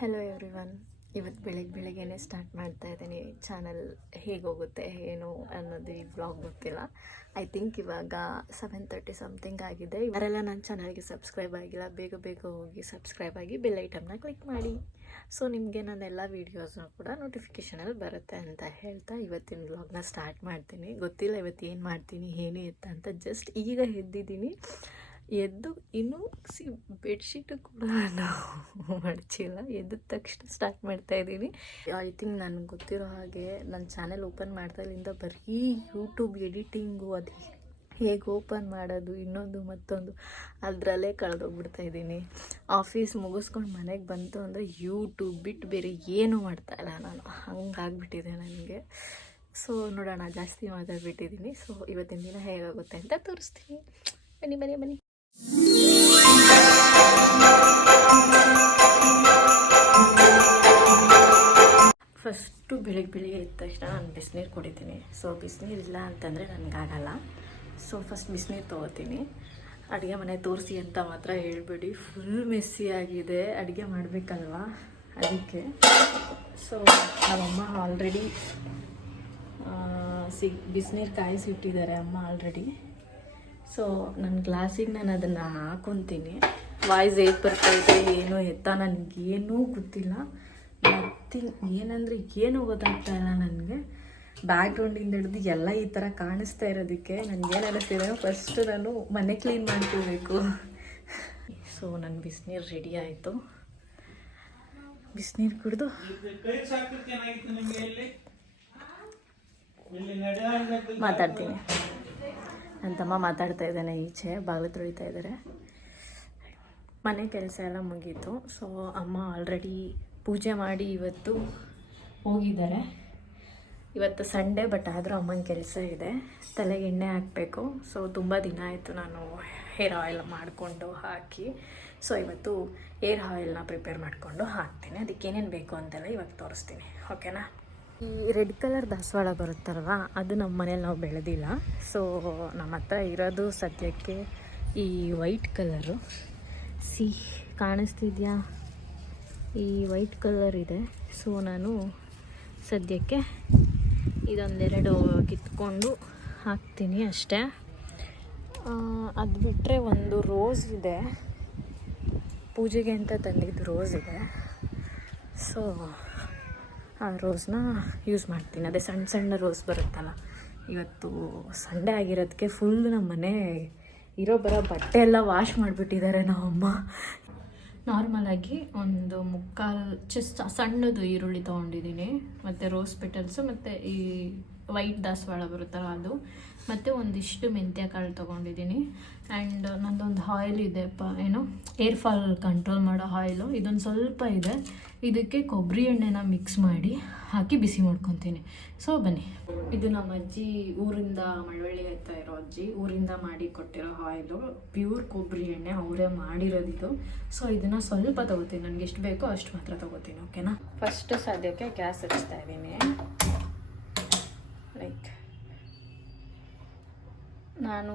Hello everyone ಇವತ್ತು ಬೆಳಗ್ಗೆ ಬೆಳಗ್ಗೆನೆ ಸ್ಟಾರ್ಟ್ ಮಾಡ್ತಾ ಇದ್ದೀನಿ. ಚಾನಲ್ ಹೇಗೋಗುತ್ತೆ ಏನು ಅನ್ನೋದು ಈ ಬ್ಲಾಗ್ ಗೊತ್ತಿಲ್ಲ. ಐ ಥಿಂಕ್ ಇವಾಗ ಸೆವೆನ್ ತರ್ಟಿ ಸಮಥಿಂಗ್ ಆಗಿದೆ. ಇವರೆಲ್ಲ ನನ್ನ ಚಾನಲ್ಗೆ ಸಬ್ಸ್ಕ್ರೈಬ್ ಆಗಿಲ್ಲ, ಬೇಗ ಬೇಗ ಹೋಗಿ ಸಬ್ಸ್ಕ್ರೈಬ್ ಆಗಿ ಬೆಲ್ ಐಟಮ್ನ ಕ್ಲಿಕ್ ಮಾಡಿ. ಸೊ ನಿಮಗೆ ನನ್ನ ಎಲ್ಲ ವೀಡಿಯೋಸ್ನೂ ಕೂಡ ನೋಟಿಫಿಕೇಷನಲ್ಲಿ ಬರುತ್ತೆ ಅಂತ ಹೇಳ್ತಾ ಇವತ್ತಿನ ಬ್ಲಾಗ್ನ ಸ್ಟಾರ್ಟ್ ಮಾಡ್ತೀನಿ. ಗೊತ್ತಿಲ್ಲ ಇವತ್ತು ಏನು ಮಾಡ್ತೀನಿ, ಏನು ಎತ್ತ ಅಂತ ಜಸ್ಟ್ ಈಗ ಎದ್ದಿದ್ದೀನಿ. ಎದ್ದು ಇನ್ನೂ ಸಿ ಬೆಡ್ಶೀಟು ಕೂಡ ನಾವು ಮಡಚಿಲ್ಲ. ಎದ್ದ ತಕ್ಷಣ ಸ್ಟಾರ್ಟ್ ಮಾಡ್ತಾ ಇದ್ದೀನಿ. ಐ ಥಿಂಕ್ ನನಗೆ ಗೊತ್ತಿರೋ ಹಾಗೆ ನನ್ನ ಚಾನೆಲ್ ಓಪನ್ ಮಾಡ್ದಾಗಲಿಂದ ಬರೀ ಯೂಟ್ಯೂಬ್ ಎಡಿಟಿಂಗು ಅದು ಹೇಗೆ ಓಪನ್ ಮಾಡೋದು, ಇನ್ನೊಂದು ಮತ್ತೊಂದು ಅದರಲ್ಲೇ ಕಳೆದೋಗ್ಬಿಡ್ತಾ ಇದ್ದೀನಿ. ಆಫೀಸ್ ಮುಗಿಸ್ಕೊಂಡು ಮನೆಗೆ ಬಂತು ಅಂದರೆ ಯೂಟ್ಯೂಬ್ ಬಿಟ್ಟು ಬೇರೆ ಏನೂ ಮಾಡ್ತಾ ಇಲ್ಲ ನಾನು. ಹಂಗಾಗ್ಬಿಟ್ಟಿದೆ ನನಗೆ. ಸೊ ನೋಡೋಣ, ಜಾಸ್ತಿ ಮಾತಾಡ್ಬಿಟ್ಟಿದ್ದೀನಿ. ಸೊ ಇವತ್ತಿನ ದಿನ ಹೇಗಾಗುತ್ತೆ ಅಂತ ತೋರಿಸ್ತೀನಿ. ಬನ್ನಿ ಬನ್ನಿ ಬನ್ನಿ. ಫಸ್ಟು ಬೆಳಿಗ್ಗೆ ಬೆಳಿಗ್ಗೆ ಎದ್ದ ತಕ್ಷಣ ನಾನು ಬಿಸಿನೀರು ಕುಡಿತೀನಿ. ಸೊ ಬಿಸಿನೀರು ಇಲ್ಲ ಅಂತಂದರೆ ನನಗಾಗಲ್ಲ ಸೊ ಫಸ್ಟ್ ಬಿಸಿನೀರು ತೊಗೋತೀನಿ. ಅಡುಗೆ ಮನೆ ತೋರಿಸಿ ಅಂತ ಮಾತ್ರ ಹೇಳ್ಬೇಡಿ. ಫುಲ್ ಮೆಸ್ಸಿ ಆಗಿದೆ. ಅಡುಗೆ ಮಾಡಬೇಕಲ್ವಾ? ಅದಕ್ಕೆ. ಸೊ ನಮ್ಮಮ್ಮ ಆಲ್ರೆಡಿ ಸಿಗ್, ಬಿಸಿನೀರು ಕಾಯಿಸಿಟ್ಟಿದ್ದಾರೆ ಅಮ್ಮ ಆಲ್ರೆಡಿ ಸೊ ನನ್ನ ಗ್ಲಾಸಿಗೆ ನಾನು ಅದನ್ನು ಹಾಕೊತೀನಿ. ವಾಯ್ಸ್ ಹೇಗೆ ಬರ್ತೈತೆ ಏನು ಎತ್ತ ನನಗೇನೂ ಗೊತ್ತಿಲ್ಲ. ನಥಿಂಗ್ ಏನಂದರೆ ಏನು ಗೊತ್ತಾಗ್ತಾ ಇಲ್ಲ ನನಗೆ. ಬ್ಯಾಕ್ಗ್ರೌಂಡಿಂದ ಹಿಡಿದು ಎಲ್ಲ ಈ ಥರ ಕಾಣಿಸ್ತಾ ಇರೋದಕ್ಕೆ ನನಗೇನು ಅನ್ನಿಸ್ತಿದೆ ಫಸ್ಟು ನಾನು ಮನೆ ಕ್ಲೀನ್ ಮಾಡ್ಕೋಬೇಕು. ಸೊ ನನ್ನ ಬಿಸಿನೀರು ರೆಡಿ ಆಯಿತು. ಬಿಸಿನೀರು ಕುಡಿದು. ಮಾತಾಡ್ತೀನಿ. ನನ್ನ ತಮ್ಮ ಮಾತಾಡ್ತಾ ಇದ್ದಾನೆ ಈಚೆ, ಬಾಗಿಲು ತೊಳಿತಾ ಇದ್ದಾರೆ. ಮನೆ ಕೆಲಸ ಎಲ್ಲ ಮುಗೀತು. ಸೊ ಅಮ್ಮ ಆಲ್ರೆಡಿ ಪೂಜೆ ಮಾಡಿ ಇವತ್ತು ಹೋಗಿದ್ದಾರೆ. ಇವತ್ತು ಸಂಡೇ ಬಟ್ ಆದರೂ ಅಮ್ಮನ ಕೆಲಸ ಇದೆ. ತಲೆಗೆ ಎಣ್ಣೆ ಹಾಕಬೇಕು. ಸೊ ತುಂಬ ದಿನ ಆಯಿತು ನಾನು ಹೇರ್ ಆಯಿಲ್ ಮಾಡಿಕೊಂಡು ಹಾಕಿ. ಸೊ ಇವತ್ತು ಏರ್ ಆಯಿಲ್ನ ಪ್ರಿಪೇರ್ ಮಾಡಿಕೊಂಡು ಹಾಕ್ತೀನಿ. ಅದಕ್ಕೆ ಏನೇನು ಬೇಕು ಅಂತೆಲ್ಲ ಇವಾಗ ತೋರಿಸ್ತೀನಿ. ಓಕೆನಾ ಈ ರೆಡ್ ಕಲರ್ ದಾಸವಾಳ ಬರುತ್ತಲ್ವ, ಅದು ನಮ್ಮ ಮನೇಲಿ ನಾವು ಬೆಳೆದಿಲ್ಲ. ಸೊ ನಮ್ಮ ಹತ್ರ ಇರೋದು ಸದ್ಯಕ್ಕೆ ಈ ವೈಟ್ ಕಲರು. ಸಿ, ಕಾಣಿಸ್ತಿದ್ಯಾ? ಈ ವೈಟ್ ಕಲರ್ ಇದೆ. ಸೊ ನಾನು ಸದ್ಯಕ್ಕೆ ಇದೊಂದೆರಡು ಕಿತ್ಕೊಂಡು ಹಾಕ್ತೀನಿ ಅಷ್ಟೇ. ಅದು ಬಿಟ್ಟರೆ ಒಂದು ರೋಸ್ ಇದೆ. ಪೂಜೆಗೆ ಅಂತ ತಂದಿದ್ದು ರೋಸ್ ಇದೆ. ಸೊ ಆ ರೋಸ್ನ ಯೂಸ್ ಮಾಡ್ತೀನಿ. ಅದೇ ಸಣ್ಣ ಸಣ್ಣ ರೋಸ್ ಬರುತ್ತಲ್ಲ, ಇವತ್ತು ಸಂಡೇ ಆಗಿರೋದಕ್ಕೆ ಫುಲ್ ನಮ್ಮ ಮನೆ ಇರೋ ಬರೋ ಬಟ್ಟೆ ಎಲ್ಲ ವಾಶ್ ಮಾಡಿಬಿಟ್ಟಿದ್ದಾರೆ ನಮ್ಮಮ್ಮ. ನಾರ್ಮಲಾಗಿ ಒಂದು ಮುಕ್ಕಾಲು ಚಿಸ್ ಸಣ್ಣದು ಈರುಳ್ಳಿ ತೊಗೊಂಡಿದ್ದೀನಿ. ಮತ್ತು ರೋಸ್ ಪೆಟಲ್ಸು, ಮತ್ತು ಈ ವೈಟ್ ದಾಸವಾಳ ಬರುತ್ತಲ್ಲ ಅದು. ಮತ್ತು ಒಂದಿಷ್ಟು ಮೆಂತ್ಯ ಕಾಳು ತೊಗೊಂಡಿದ್ದೀನಿ. ಆ್ಯಂಡ್ ನಂದೊಂದು ಆಯಿಲ್ ಇದೆ ಪ ಏನು ಏರ್ ಫಾಲ್ ಕಂಟ್ರೋಲ್ ಮಾಡೋ ಆಯಿಲು ಇದೊಂದು ಸ್ವಲ್ಪ ಇದೆ. ಇದಕ್ಕೆ ಕೊಬ್ಬರಿ ಎಣ್ಣೆನ ಮಿಕ್ಸ್ ಮಾಡಿ ಹಾಕಿ ಬಿಸಿ ಮಾಡ್ಕೊತೀನಿ. ಸೊ ಬನ್ನಿ. ಇದು ನಮ್ಮ ಅಜ್ಜಿ ಊರಿಂದ ಮಳವಳ್ಳಿ ಆಯ್ತಾ ಇರೋ ಅಜ್ಜಿ ಊರಿಂದ ಮಾಡಿ ಕೊಟ್ಟಿರೋ ಆಯಿಲು ಪ್ಯೂರ್ ಕೊಬ್ಬರಿ ಎಣ್ಣೆ ಅವರೇ ಮಾಡಿರೋದಿದ್ದು ಸೊ ಇದನ್ನು ಸ್ವಲ್ಪ ತೊಗೋತೀನಿ. ನನಗೆ ಎಷ್ಟು ಬೇಕೋ ಅಷ್ಟು ಮಾತ್ರ ತಗೋತೀನಿ ಓಕೆನಾ ಫಸ್ಟ್ ಸದ್ಯಕ್ಕೆ ಗ್ಯಾಸ್ ಹಚ್ತಾ ಇದ್ದೀನಿ. ಲೈಕ್ ನಾನು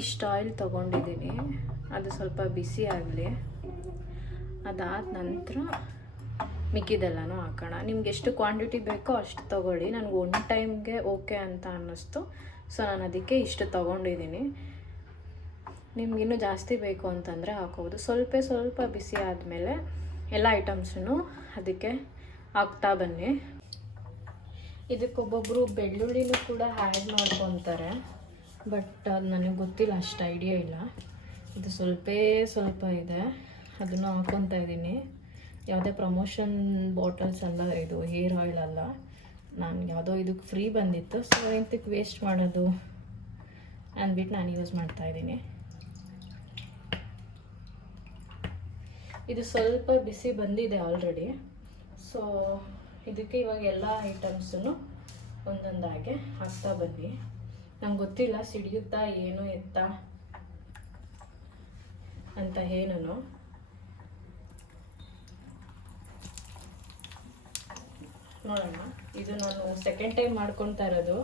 ಇಷ್ಟು ಆಯಿಲ್ ತೊಗೊಂಡಿದ್ದೀನಿ. ಅದು ಸ್ವಲ್ಪ ಬಿಸಿ ಆಗಲಿ. ಅದಾದ ನಂತರ ಮಿಕ್ಕಿದೆಲ್ಲನೂ ಹಾಕೋಣ. ನಿಮ್ಗೆ ಎಷ್ಟು ಕ್ವಾಂಟಿಟಿ ಬೇಕೋ ಅಷ್ಟು ತೊಗೊಳ್ಳಿ. ನನಗೆ ಒನ್ ಟೈಮ್ಗೆ ಓಕೆ ಅಂತ ಅನ್ನಿಸ್ತು. ಸೊ ನಾನು ಅದಕ್ಕೆ ಇಷ್ಟು ತೊಗೊಂಡಿದ್ದೀನಿ. ನಿಮ್ಗಿನ್ನೂ ಜಾಸ್ತಿ ಬೇಕು ಅಂತಂದರೆ ಹಾಕೋಬೋದು. ಸ್ವಲ್ಪ ಸ್ವಲ್ಪ ಬಿಸಿ ಆದಮೇಲೆ ಎಲ್ಲ ಐಟಮ್ಸನ್ನು ಅದಕ್ಕೆ ಹಾಕ್ತಾ ಬನ್ನಿ. ಇದಕ್ಕೊಬ್ಬೊಬ್ಬರು ಬೆಳ್ಳುಳ್ಳಿನೂ ಕೂಡ ಆ್ಯಡ್ ಮಾಡ್ಕೊತಾರೆ. ಬಟ್ ಅದು ನನಗೆ ಗೊತ್ತಿಲ್ಲ, ಅಷ್ಟು ಐಡಿಯಾ ಇಲ್ಲ. ಇದು ಸ್ವಲ್ಪೇ ಸ್ವಲ್ಪ ಇದೆ. ಅದನ್ನು ಹಾಕ್ಕೊತಾ ಇದ್ದೀನಿ. ಯಾವುದೇ ಪ್ರಮೋಷನ್ ಬಾಟಲ್ಸ್ ಅಲ್ಲ, ಇದು ಹೇರ್ ಆಯಿಲ್ ಅಲ್ಲ. ನಾನು ಯಾವುದೋ ಇದಕ್ಕೆ ಫ್ರೀ ಬಂದಿತ್ತು ಸೊ ಎಂತಕ್ಕೆ ವೇಸ್ಟ್ ಮಾಡೋದು ಅಂದ್ಬಿಟ್ಟು ನಾನು ಯೂಸ್ ಮಾಡ್ತಾ ಇದ್ದೀನಿ. ಇದು ಸ್ವಲ್ಪ ಬಿಸಿ ಬಂದಿದೆ ಆಲ್ರೆಡಿ ಸೊ ಇದಕ್ಕೆ ಇವಾಗ ಎಲ್ಲ ಐಟಮ್ಸನ್ನು ಒಂದೊಂದಾಗೆ ಹಾಕ್ತಾ ಬನ್ನಿ ನಂಗೆ ಗೊತ್ತಿಲ್ಲ ಸಿಡಿಯುತ್ತಾ ಏನು ಎತ್ತ ಅಂತ ಏನನು ನೋಡೋಣ. ಇದು ನಾನು ಸೆಕೆಂಡ್ ಟೈಮ್ ಮಾಡ್ಕೊತಾ ಇರೋದು.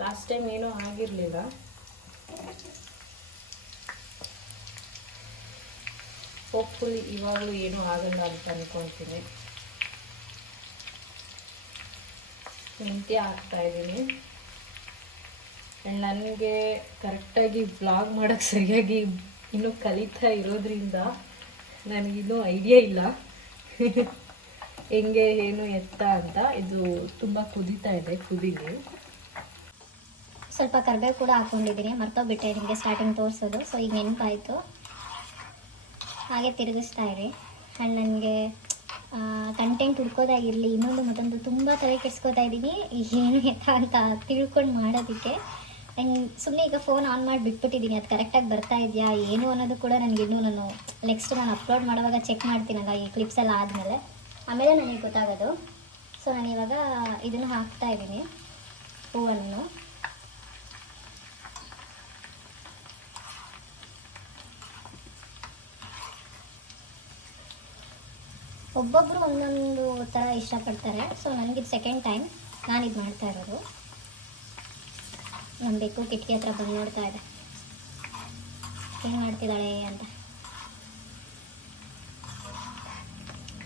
ಲಾಸ್ಟ್ ಟೈಮ್ ಏನೂ ಆಗಿರಲಿಲ್ಲ. ಹೋಪ್ಫುಲಿ ಇವಾಗಲೂ ಏನೂ ಆಗಲ್ಲ ಅಂತ ಅನ್ಕೊತೀನಿ ಆಗ್ತಾ ಇದ್ದೀನಿ. ಆ್ಯಂಡ್ ನನಗೆ ಕರೆಕ್ಟಾಗಿ ಬ್ಲಾಗ್ ಮಾಡೋಕ್ಕೆ ಸರಿಯಾಗಿ ಇನ್ನೂ ಕಲಿತಾ ಇರೋದ್ರಿಂದ ನನಗಿನ್ನೂ ಐಡಿಯಾ ಇಲ್ಲ. ಹೆಂಗೆ, ಏನು ಎತ್ತ ಅಂತ ಇದು ತುಂಬ ಕುದೀತಾ ಇದೆ ಕುದೀಲಿ. ಸ್ವಲ್ಪ ಕರ್ಬೇವು ಕೂಡ ಹಾಕೊಂಡಿದ್ದೀನಿ. ಮರ್ತೋಗ್ಬಿಟ್ಟೆ, ನಿಮಗೆ ಸ್ಟಾರ್ಟಿಂಗ್ ತೋರಿಸೋದು. ಸೊ ಈಗ ನೆನಪಾಯಿತು. ಹಾಗೆ ತಿರುಗಿಸ್ತಾ ಇರಿ ಆ್ಯಂಡ್ ನನಗೆ ಕಂಟೆಂಟ್ ಹುಡ್ಕೋದಾಗಿರಲಿ, ಇನ್ನೊಂದು ಮತ್ತೊಂದು ತುಂಬ ತಲೆ ಕೆಡ್ಸ್ಕೊತಾ ಇದ್ದೀನಿ ಏನು ಎತ್ತ ಅಂತ ತಿಳ್ಕೊಂಡು ಮಾಡೋದಕ್ಕೆ. ನಂಗೆ ಸುಮ್ಮನೆ ಈಗ ಫೋನ್ ಆನ್ ಮಾಡಿ ಬಿಟ್ಬಿಟ್ಟಿದ್ದೀನಿ ಅದು ಕರೆಕ್ಟಾಗಿ ಬರ್ತಾ ಇದೆಯಾ, ಏನು ಅನ್ನೋದು ಕೂಡ ನನಗೆ ಇನ್ನೂ ನಾನು ನೆಕ್ಸ್ಟ್ ನಾನು ಅಪ್ಲೋಡ್ ಮಾಡುವಾಗ ಚೆಕ್ ಮಾಡ್ತೀನಲ್ಲ ಈ ಕ್ಲಿಪ್ಸ್ ಎಲ್ಲ ಆದಮೇಲೆ. ಆಮೇಲೆ ನನಗೆ ಗೊತ್ತಾಗೋದು. ಸೊ ನಾನು ಇವಾಗ ಇದನ್ನು ಹಾಕ್ತಾ ಇದ್ದೀನಿ ಹೂವನ್ನು. ಒಬ್ಬೊಬ್ಬರು ಒಂದೊಂದು ಥರ ಇಷ್ಟಪಡ್ತಾರೆ. ಸೊ ನನಗಿದು ಸೆಕೆಂಡ್ ಟೈಮ್ ನಾನು ಇದು ಮಾಡ್ತಾ ಇರೋದು. ನಮ್ಮ ಬೆಕ್ಕು ಕಿಟಕಿ ಹತ್ರ ಬಂದು ನೋಡ್ತಾ ಇದೆ. ಏನು ಮಾಡ್ತಿದ್ದಾಳೆ ಅಂತ.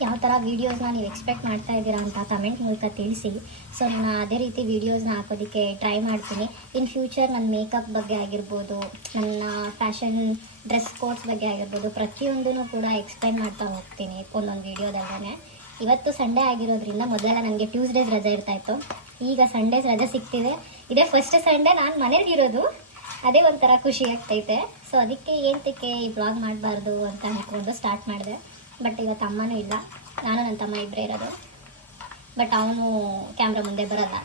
ಯಾವ ಥರ ವೀಡಿಯೋಸ್ನ ನೀವು ಎಕ್ಸ್ಪೆಕ್ಟ್ ಮಾಡ್ತಾ ಇದ್ದೀರಾ ಅಂತ ಕಮೆಂಟ್ ಮೂಲಕ ತಿಳಿಸಿ. ಸೊ ನಾನು ಅದೇ ರೀತಿ ವೀಡಿಯೋಸ್ನ ಹಾಕೋದಕ್ಕೆ ಟ್ರೈ ಮಾಡ್ತೀನಿ. ಇನ್ ಫ್ಯೂಚರ್ ನನ್ನ ಮೇಕಪ್ ಬಗ್ಗೆ ಆಗಿರ್ಬೋದು, ನನ್ನ ಫ್ಯಾಷನ್ ಡ್ರೆಸ್ ಕೋಡ್ಸ್ ಬಗ್ಗೆ ಆಗಿರ್ಬೋದು ಪ್ರತಿಯೊಂದೂ ಕೂಡ ಎಕ್ಸ್ಪ್ಲೈನ್ ಮಾಡ್ತಾ ಹೋಗ್ತೀನಿ ಒಂದೊಂದು ವೀಡಿಯೋದಲ್ಲೇ ಇವತ್ತು ಸಂಡೇ ಆಗಿರೋದ್ರಿಂದ ಮೊದಲೆಲ್ಲ ನನಗೆ ಟ್ಯೂಸ್ಡೇಸ್ ರಜೆ ಇರ್ತಾಯಿತ್ತು ಈಗ ಸಂಡೇಸ್ ರಜೆ ಸಿಗ್ತಿದೆ. ಇದೇ ಫಸ್ಟ್ ಸಂಡೇ ನಾನು ಮನೇಲಿರೋದು ಅದೇ ಒಂಥರ ಖುಷಿ ಆಗ್ತೈತೆ. ಸೊ ಅದಕ್ಕೆ ಏನಕ್ಕೆ ಈ ಬ್ಲಾಗ್ ಮಾಡಬಾರ್ದು ಅಂತ ಅಂದ್ಕೊಂಡು ಸ್ಟಾರ್ಟ್ ಮಾಡಿದೆ. ಬಟ್ ಇವತ್ತು ಅಮ್ಮನೂ ಇಲ್ಲ. ನಾನು ನನ್ನ ತಮ್ಮ ಇಬ್ಬರೇ ಇರೋದು. ಬಟ್ ಅವನು ಕ್ಯಾಮ್ರಾ ಮುಂದೆ ಬರಲ್ಲ.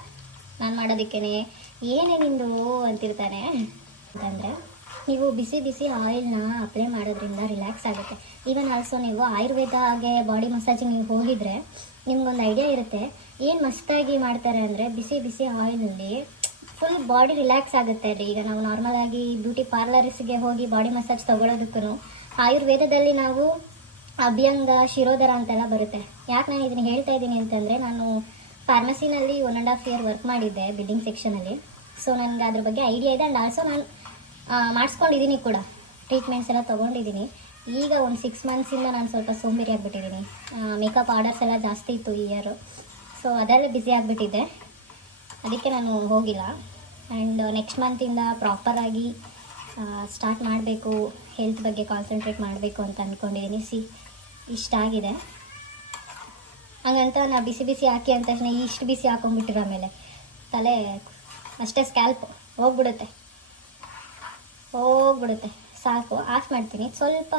ನಾನು ಮಾಡೋದಕ್ಕೇ ಏನೇ ನಿಂದು ಅಂತಿರ್ತಾನೆ. ಅಂತಂದರೆ, ನೀವು ಬಿಸಿ ಬಿಸಿ ಆಯಿಲ್ನ ಅಪ್ಲೈ ಮಾಡೋದ್ರಿಂದ ರಿಲ್ಯಾಕ್ಸ್ ಆಗುತ್ತೆ. ಈವನ್ ಆಲ್ಸೋ ನೀವು ಆಯುರ್ವೇದ ಹಾಗೆ ಬಾಡಿ ಮಸಾಜಿಗೆ ನೀವು ಹೋಗಿದ್ರೆ, ನಿಮ್ಗೊಂದು ಐಡಿಯಾ ಇರುತ್ತೆ. ಏನು ಮಸ್ತಾಗಿ ಮಾಡ್ತಾರೆ ಅಂದರೆ ಬಿಸಿ ಬಿಸಿ ಆಯಿಲಲ್ಲಿ ಫುಲ್ ಬಾಡಿ ರಿಲ್ಯಾಕ್ಸ್ ಆಗುತ್ತೆ ಅಲ್ಲಿ. ಈಗ ನಾವು ನಾರ್ಮಲ್ ಆಗಿ ಬ್ಯೂಟಿ ಪಾರ್ಲರ್ಸ್ಗೆ ಹೋಗಿ ಬಾಡಿ ಮಸಾಜ್ ತೊಗೊಳೋದಕ್ಕೂ ಆಯುರ್ವೇದದಲ್ಲಿ ನಾವು ಅಭ್ಯಂಗ ಶಿರೋಧರ ಅಂತೆಲ್ಲ ಬರುತ್ತೆ. ಯಾಕೆ ನಾನು ಇದನ್ನ ಹೇಳ್ತಾ ಇದ್ದೀನಿ ಅಂತಂದರೆ, ನಾನು ಫಾರ್ಮಸಿನಲ್ಲಿ one and half year work ಮಾಡಿದ್ದೆ ಬಿಲ್ಡಿಂಗ್ ಸೆಕ್ಷನಲ್ಲಿ ಸೊ ನನಗೆ ಅದ್ರ ಬಗ್ಗೆ ಐಡಿಯಾ ಇದೆ ಆ್ಯಂಡ್ ಆಲ್ಸೋ ನಾನು ಮಾಡಿಸ್ಕೊಂಡಿದ್ದೀನಿ ಕೂಡ. ಟ್ರೀಟ್ಮೆಂಟ್ಸ್ ಎಲ್ಲ ತೊಗೊಂಡಿದ್ದೀನಿ ಈಗ ಒಂದು ಸಿಕ್ಸ್ ಮಂತ್ಸಿಂದ ನಾನು ಸ್ವಲ್ಪ ಸೋಂಬೇರಿ ಆಗಿಬಿಟ್ಟಿದ್ದೀನಿ ಮೇಕಪ್ ಆರ್ಡರ್ಸ್ ಎಲ್ಲ ಜಾಸ್ತಿ ಇತ್ತು ಈ ಇಯರು ಸೊ ಅದರಲ್ಲೇ ಬ್ಯುಸಿ ಆಗಿಬಿಟ್ಟಿದ್ದೆ. ಅದಕ್ಕೆ ನಾನು ಹೋಗಿಲ್ಲ. ಆ್ಯಂಡ್ ನೆಕ್ಸ್ಟ್ ಮಂತಿಂದ ಪ್ರಾಪರಾಗಿ ಸ್ಟಾರ್ಟ್ ಮಾಡಬೇಕು ಹೆಲ್ತ್ ಬಗ್ಗೆ ಕಾನ್ಸಂಟ್ರೇಟ್ ಮಾಡಬೇಕು ಅಂತ ಅಂದ್ಕೊಂಡಿದ್ದೀನಿ ಸಿ ಇಷ್ಟ ಆಗಿದೆ. ಹಂಗಂತ ನಾ ಬಿಸಿ ಬಿಸಿ ಹಾಕಿ ಅಂದ ತಕ್ಷಣ ಇಷ್ಟು ಬಿಸಿ ಹಾಕೊಂಡ್ಬಿಟ್ಟಿರೋ ಆಮೇಲೆ ತಲೆ ಅಷ್ಟೇ ಸ್ಕ್ಯಾಲ್ಪ್ ಹೋಗ್ಬಿಡುತ್ತೆ. ಹೋಗ್ಬಿಡುತ್ತೆ. ಸಾಕು ಆಫ್ ಮಾಡ್ತೀನಿ. ಸ್ವಲ್ಪ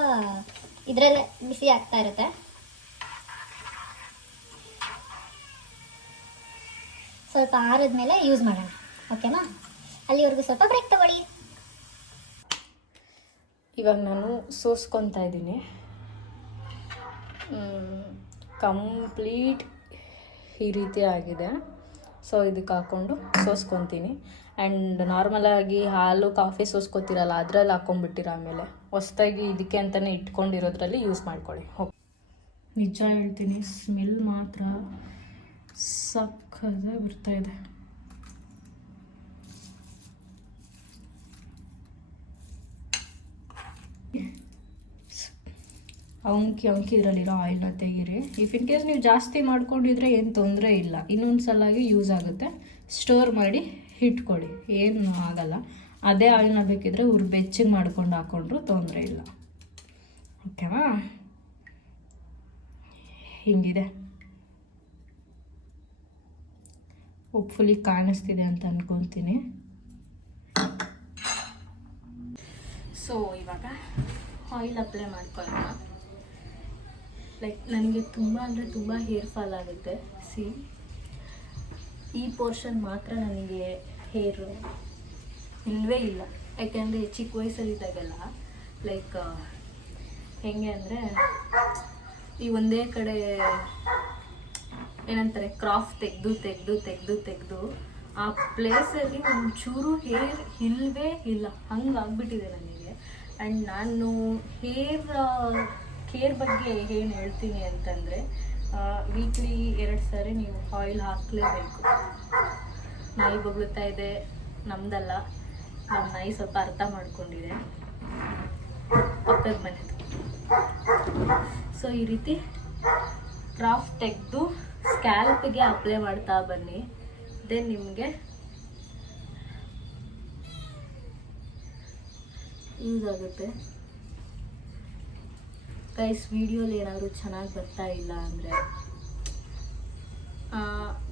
ಇದರಲ್ಲೇ ಬಿಸಿ ಆಗ್ತಾ ಇರುತ್ತೆ. ಸ್ವಲ್ಪ ಆರಿದ್ಮೇಲೆ ಯೂಸ್ ಮಾಡೋಣ. ಓಕೆನಾ ಅಲ್ಲಿವರೆಗೂ ಸ್ವಲ್ಪ ಬ್ರೇಕ್ ತಗೊಳ್ಳಿ. ಇವಾಗ ನಾನು ಸೋಸ್ಕೊತಾ ಇದ್ದೀನಿ. ಕಂಪ್ಲೀಟ್ ಈ ರೀತಿ ಆಗಿದೆ. ಸೊ ಇದಕ್ಕೆ ಹಾಕ್ಕೊಂಡು ಸೋಸ್ಕೊತೀನಿ. ಆ್ಯಂಡ್ ನಾರ್ಮಲಾಗಿ ಹಾಲು ಕಾಫಿ ಸೋಸ್ಕೊತಿರಲ್ಲ, ಅದರಲ್ಲಿ ಹಾಕ್ಕೊಂಡ್ಬಿಟ್ಟಿರ ಆಮೇಲೆ. ಹೊಸ್ದಾಗಿ ಇದಕ್ಕೆ ಅಂತಲೇ ಇಟ್ಕೊಂಡಿರೋದ್ರಲ್ಲಿ ಯೂಸ್ ಮಾಡ್ಕೊಳ್ಳಿ. ಹೋಗಿ ನಿಜ ಹೇಳ್ತೀನಿ ಸ್ಮೆಲ್ ಮಾತ್ರ ಸಕ್ಕದಾಗಿ ಬರ್ತಾ ಅಂಕಿ ಅಂಕಿ ಇದರಲ್ಲಿರೋ ಆಯಿಲ್ನ ತೆಗೀರಿ. ಇಫ್ ಇನ್ ಕೇಸ್ ನೀವು ಜಾಸ್ತಿ ಮಾಡ್ಕೊಂಡಿದ್ರೆ ಏನು ತೊಂದರೆ ಇಲ್ಲ. ಇನ್ನೊಂದು ಸಲಾಗಿ ಯೂಸ್ ಆಗುತ್ತೆ. ಸ್ಟೋರ್ ಮಾಡಿ ಇಟ್ಕೊಳ್ಳಿ. ಏನು ಆಗಲ್ಲ. ಅದೇ ಆಯಿಲ್ನ ಬೇಕಿದ್ರೆ ಉರ್ ಬೆಚ್ಚಿಗೆ ಮಾಡ್ಕೊಂಡು ಹಾಕ್ಕೊಂಡ್ರು ತೊಂದರೆ ಇಲ್ಲ. ಓಕೆವಾ ಹಿಂಗಿದೆ. ಹೋಪ್ಫುಲಿ ಕಾಣಿಸ್ತಿದೆ ಅಂತ ಅನ್ಕೊತೀನಿ. ಸೊ ಇವಾಗ ಆಯಿಲ್ ಅಪ್ಲೈ ಮಾಡ್ಕೊಳ್ಳೋಣ ಲೈಕ್ ನನಗೆ ತುಂಬ ಅಂದರೆ ತುಂಬ ಹೇರ್ ಫಾಲ್ ಆಗುತ್ತೆ. ಸಿ ಈ ಪೋರ್ಷನ್ ಮಾತ್ರ ನನಗೆ ಹೇರ್ ಇಲ್ಲವೇ ಇಲ್ಲ. ಯಾಕೆಂದರೆ ಚಿಕ್ಕ ವಯಸ್ಸಲ್ಲಿ ವಯಸ್ಸಲ್ಲಿದ್ದಾಗೆಲ್ಲ ಲೈಕ್ ಹೆಂಗೆ ಅಂದರೆ ಈ ಒಂದೇ ಕಡೆ ಏನಂತಾರೆ ಕ್ರಾಫ್ ತೆಗೆದು ತೆಗೆದು ತೆಗೆದು ತೆಗೆದು, ಆ ಪ್ಲೇಸಲ್ಲಿ ಒಂಚೂರು ಹೇರ್ ಇಲ್ಲವೇ ಇಲ್ಲ. ಹಂಗೆ ಆಗ್ಬಿಟ್ಟಿದೆ ನನಗೆ. ಆ್ಯಂಡ್ ನಾನು ಹೇರ್ ಕೇರ್ ಬಗ್ಗೆ ಏನು ಹೇಳ್ತೀನಿ ಅಂತಂದರೆ ವೀಕ್ಲಿ ಎರಡು ಸಾರಿ ನೀವು ಆಯಿಲ್ ಹಾಕಲೇಬೇಕು. ನಾಯಿ ಬೊಗಳುತ್ತಾ ಇದೆ, ನಮ್ದಲ್ಲ ನಮ್ಮ ನಾಯಿ ಸ್ವಲ್ಪ ಅರ್ಥ ಮಾಡ್ಕೊಂಡಿದೆ. ಪಕ್ಕದ ಮನೆದು. ಸೊ ಈ ರೀತಿ ಕ್ರಾಫ್ಟ್ ತೆಗೆದು ಸ್ಕ್ಯಾಲ್ಪ್ಗೆ ಅಪ್ಲೈ ಮಾಡ್ತಾ ಬನ್ನಿ. ದೆನ್ ನಿಮಗೆ ಯೂಸ್ ಆಗುತ್ತೆ. ಗೈಸ್ ವಿಡಿಯೋಲಿ ಏನಾದರೂ ಚೆನ್ನಾಗಿ ಬರ್ತಾ ಇಲ್ಲ ಅಂದರೆ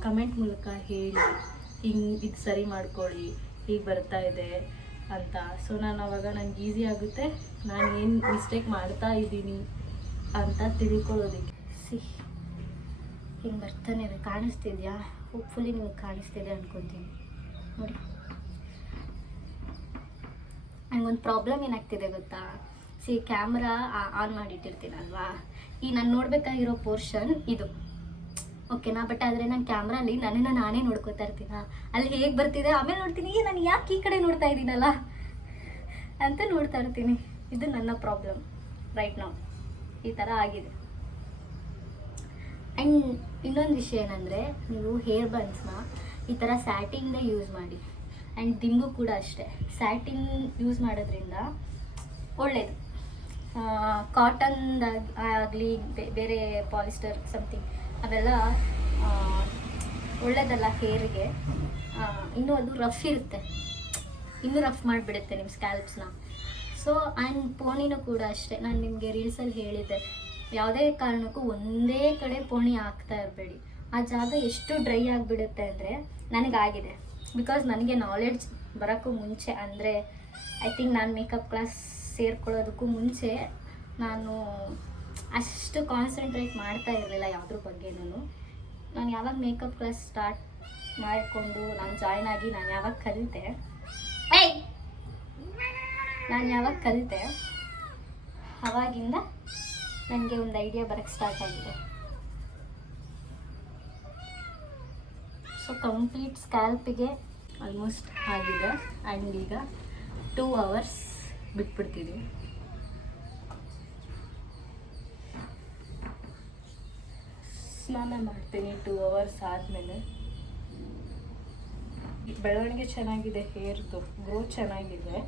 ಕಮೆಂಟ್ ಮೂಲಕ ಹೇಳಿ, ಹಿಂಗೆ ಇದು ಸರಿ ಮಾಡ್ಕೊಳ್ಳಿ, ಹೀಗೆ ಬರ್ತಾ ಇದೆ ಅಂತ. ಸೊ ನಾನು ಅವಾಗ ನನಗೆ ಈಸಿ ಆಗುತ್ತೆ. ನಾನು ಏನು ಮಿಸ್ಟೇಕ್ ಮಾಡ್ತಾ ಇದ್ದೀನಿ ಅಂತ ತಿಳ್ಕೊಳ್ಳೋದಕ್ಕೆ. ಸಿ, ಹಿಂಗೆ ಬರ್ತಾನೆ ಇದೆ. ಕಾಣಿಸ್ತಿದ್ಯಾ? ಹೋಪ್ಫುಲಿ ನಿಮಗೆ ಕಾಣಿಸ್ತಿದೆ ಅಂದ್ಕೊತೀನಿ ನೋಡಿ. ನನಗೊಂದು ಪ್ರಾಬ್ಲಮ್ ಏನಾಗ್ತಿದೆ ಗೊತ್ತಾ? ಸಿ ಕ್ಯಾಮ್ರಾ ಆನ್ ಮಾಡಿಟ್ಟಿರ್ತೀನಲ್ವಾ? ಈ ನಾನು ನೋಡಬೇಕಾಗಿರೋ ಪೋರ್ಷನ್ ಇದು. ಓಕೆನಾ? ಬಟ್ ಆದರೆ ನಾನು ಕ್ಯಾಮ್ರಲ್ಲಿ ನನ್ನನ್ನು ನಾನೇ ನೋಡ್ಕೋತಾ ಇರ್ತೀನ? ಅಲ್ಲಿ ಹೇಗೆ ಬರ್ತಿದೆ? ಆಮೇಲೆ ನೋಡ್ತೀನಿ. ಏ, ನಾನು ಯಾಕೆ ಈ ಕಡೆ ನೋಡ್ತಾ ಇದ್ದೀನಲ್ಲ? ಅಂತ ನೋಡ್ತಾ ಇರ್ತೀನಿ. ಇದು ನನ್ನ ಪ್ರಾಬ್ಲಮ್ ರೈಟ್ ನಾವು. ಈ ಥರ ಆಗಿದೆ. ಆ್ಯಂಡ್ ಇನ್ನೊಂದು ವಿಷಯ ಏನಂದರೆ, ನೀವು ಹೇರ್ ಬನ್ಸ್ನ ಈ ಥರ ಸ್ಯಾಟಿಂದ ಯೂಸ್ ಮಾಡಿ. ಆ್ಯಂಡ್ ದಿಂಬು ಕೂಡ ಅಷ್ಟೇ. ಸ್ಯಾಟಿನ್ ಯೂಸ್ ಮಾಡೋದ್ರಿಂದ ಒಳ್ಳೆಯದು ಕಾಟನ್ ಆಗಲಿ ಬೇರೆ ಪಾಲಿಸ್ಟರ್ ಸಮಥಿಂಗ್ ಅವೆಲ್ಲ ಒಳ್ಳೇದಲ್ಲ ಹೇರಿಗೆ ಇನ್ನೂ ಅದು ರಫ್ ಇರುತ್ತೆ. ಇನ್ನೂ ರಫ್ ಮಾಡಿಬಿಡುತ್ತೆ ನಿಮ್ಮ ಸ್ಕ್ಯಾಲ್ಪ್ಸ್ನ ಸೊ ಆ್ಯಂಡ್ ಪೋಣಿನೂ ಕೂಡ ಅಷ್ಟೇ. ನಾನು ನಿಮಗೆ ರೀಲ್ಸಲ್ಲಿ ಹೇಳಿದ್ದೆ. ಯಾವುದೇ ಕಾರಣಕ್ಕೂ ಒಂದೇ ಕಡೆ ಪೋಣಿ ಹಾಕ್ತಾ ಇರಬೇಡಿ. ಆ ಜಾಗ ಎಷ್ಟು ಡ್ರೈ ಆಗಿಬಿಡುತ್ತೆ ಅಂದರೆ ನನಗಾಗಿದೆ. ಬಿಕಾಸ್ ನನಗೆ ನಾಲೆಡ್ಜ್ ಬರೋಕ್ಕೂ ಮುಂಚೆ ಅಂದರೆ ಐ ಥಿಂಕ್ ನಾನು ಮೇಕಪ್ ಕ್ಲಾಸ್ ಸೇರ್ಕೊಳ್ಳೋದಕ್ಕೂ ಮುಂಚೆ ನಾನು ಅಷ್ಟು ಕಾನ್ಸಂಟ್ರೇಟ್ ಮಾಡ್ತಾ ಇರಲಿಲ್ಲ ಯಾವುದ್ರ ಬಗ್ಗೆನೂ. ನಾನು ಯಾವಾಗ ಮೇಕಪ್ ಕ್ಲಾಸ್ ಸ್ಟಾರ್ಟ್ ಮಾಡಿಕೊಂಡು ನಾನು ಜಾಯ್ನ್ ಆಗಿ ನಾನು ಯಾವಾಗ ಕಲಿತೆ. ನಾನು ಯಾವಾಗ ಕಲಿತೆ? ಅವಾಗಿಂದ ನನಗೆ ಒಂದು ಐಡಿಯಾ ಬರೋಕ್ಕೆ ಸ್ಟಾರ್ಟ್ ಆಗಿದೆ. ಸೊ ಕಂಪ್ಲೀಟ್ ಸ್ಕ್ಯಾಲ್ಪಿಗೆ ಆಲ್ಮೋಸ್ಟ್ ಆಗಿದೆ. ಆ್ಯಂಡ್ ಈಗ ಟೂ ಅವರ್ಸ್ ಬಿಟ್ಬಿಡ್ತೀನಿ ಸ್ನಾನ ಮಾಡ್ತೀನಿ ಟೂ ಅವರ್ಸ್ ಆದಮೇಲೆ. ಬೆಳವಣಿಗೆ ಚೆನ್ನಾಗಿದೆ, ಹೇರ್ದು ಗ್ರೋ ಚೆನ್ನಾಗಿದೆ.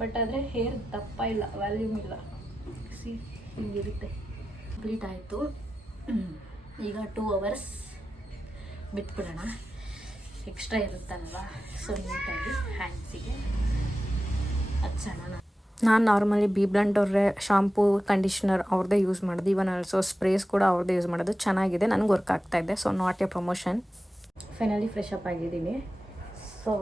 ಬಟ್ ಆದರೆ ಹೇರ್ ದಪ್ಪ ಇಲ್ಲ ವ್ಯಾಲ್ಯೂಮ್ ಇಲ್ಲ. ಸಿ ಹಿಂಗಿರುತ್ತೆ. ಕಂಪ್ಲೀಟ್ ಆಯಿತು. ಈಗ ಟೂ ಅವರ್ಸ್ ಬಿಟ್ಬಿಡೋಣ. ಎಕ್ಸ್ಟ್ರಾ ಇರುತ್ತಲ್ವ? ಸೊ ನೀಟಾಗಿ ಹ್ಯಾಂಡ್ಸಿಗೆ ಹಚ್ಚೋಣ ನಾನು ನಾರ್ಮಲಿ ಬಿ ಬ್ಲಂಟ್ ಅವ್ರೆ ಶಾಂಪೂ, ಕಂಡೀಷ್ನರ್ ಅವ್ರದ್ದೇ ಯೂಸ್ ಮಾಡೋದು. ಇವನ್ ಆಲ್ಸೋ ಸ್ಪ್ರೇಸ್ ಕೂಡ ಅವ್ರದ್ದೇ ಯೂಸ್ ಮಾಡೋದು. ಚೆನ್ನಾಗಿದೆ. ನನಗೆ ವರ್ಕ್ ಆಗ್ತಾ ಇದೆ. So not a promotion finally fresh up ಆಗಿದ್ದೀನಿ. ಸೊ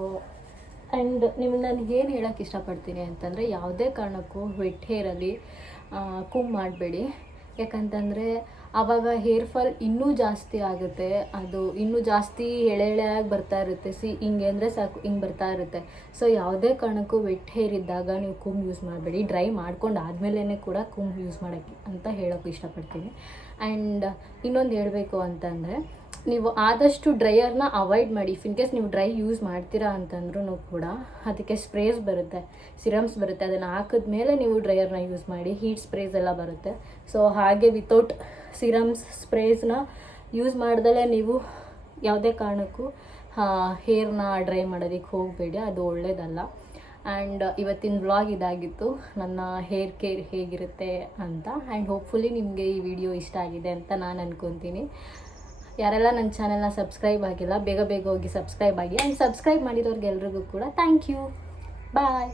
ಆ್ಯಂಡ್ ನಿಮ್ಗೆ ನಾನು ಏನು ಹೇಳೋಕ್ಕೆ ಇಷ್ಟಪಡ್ತೀನಿ ಅಂತಂದರೆ ಯಾವುದೇ ಕಾರಣಕ್ಕೂ ವೆಟ್ ಹೇರಲ್ಲಿ ಕೂಮ್ ಮಾಡಬೇಡಿ. ಯಾಕಂತಂದರೆ ಆವಾಗ ಹೇರ್ ಫಾಲ್ ಇನ್ನೂ ಜಾಸ್ತಿ ಆಗುತ್ತೆ. ಅದು ಇನ್ನೂ ಜಾಸ್ತಿ ಎಳೆ ಎಳೆಯಾಗಿ ಬರ್ತಾ ಇರುತ್ತೆ. ಸಿ, ಹಿಂಗೆ ಅಂದರೆ ಸಾಕು, ಹಿಂಗೆ ಬರ್ತಾ ಇರುತ್ತೆ. ಸೊ ಯಾವುದೇ ಕಾರಣಕ್ಕೂ ವೆಟ್ ಹೇರ್ ಇದ್ದಾಗ ನೀವು ಕುಂಬ್ ಯೂಸ್ ಮಾಡಬೇಡಿ. ಡ್ರೈ ಮಾಡ್ಕೊಂಡು ಆದಮೇಲೆ ಕೂಡ ಕುಂಬ್ ಯೂಸ್ ಮಾಡೋಕ್ಕೆ ಅಂತ ಹೇಳೋಕ್ಕೆ ಇಷ್ಟಪಡ್ತೀನಿ. ಆ್ಯಂಡ್ ಇನ್ನೊಂದು ಹೇಳಬೇಕು ಅಂತಂದರೆ, ನೀವು ಆದಷ್ಟು ಡ್ರೈಯರ್ನ ಅವಾಯ್ಡ್ ಮಾಡಿ. ಇಫ್ ಇನ್ ಕೇಸ್ ನೀವು ಡ್ರೈ ಯೂಸ್ ಮಾಡ್ತೀರಾ ಅಂತಂದ್ರೂ ಕೂಡ ಅದಕ್ಕೆ ಸ್ಪ್ರೇಸ್ ಬರುತ್ತೆ. ಸಿರಮ್ಸ್ ಬರುತ್ತೆ. ಅದನ್ನು ಹಾಕಿದ್ಮೇಲೆ ನೀವು ಡ್ರೈಯರ್ನ ಯೂಸ್ ಮಾಡಿ. ಹೀಟ್ ಸ್ಪ್ರೇಸ್ ಎಲ್ಲ ಬರುತ್ತೆ. ಸೊ ಹಾಗೆ ವಿತೌಟ್ ಸಿರಮ್ಸ್ ಸ್ಪ್ರೇಸ್ನ ಯೂಸ್ ಮಾಡ್ದಲೇ ನೀವು ಯಾವುದೇ ಕಾರಣಕ್ಕೂ ಹೇರ್ನ ಡ್ರೈ ಮಾಡೋದಕ್ಕೆ ಹೋಗಬೇಡಿ, ಅದು ಒಳ್ಳೆಯದಲ್ಲ ಆ್ಯಂಡ್ ಇವತ್ತಿನ ವ್ಲಾಗ್ ಇದಾಗಿತ್ತು. ನನ್ನ ಹೇರ್ ಕೇರ್ ಹೇಗಿರುತ್ತೆ ಅಂತ. ಆ್ಯಂಡ್ ಹೋಪ್ಫುಲಿ ನಿಮಗೆ ಈ ವಿಡಿಯೋ ಇಷ್ಟ ಆಗಿದೆ ಅಂತ ನಾನು ಅಂದ್ಕೊತೀನಿ ಯಾರೆಲ್ಲ ನನ್ನ ಚಾನೆಲ್ನ ಸಬ್ಸ್ಕ್ರೈಬ್ ಆಗಿಲ್ಲ, ಬೇಗ ಬೇಗ ಹೋಗಿ ಸಬ್ಸ್ಕ್ರೈಬ್ ಆಗಿ. ಆ್ಯಂಡ್ ಸಬ್ಸ್ಕ್ರೈಬ್ ಮಾಡಿರೋರ್ಗೆಲ್ರಿಗೂ ಕೂಡ ಥ್ಯಾಂಕ್ ಯು ಬಾಯ್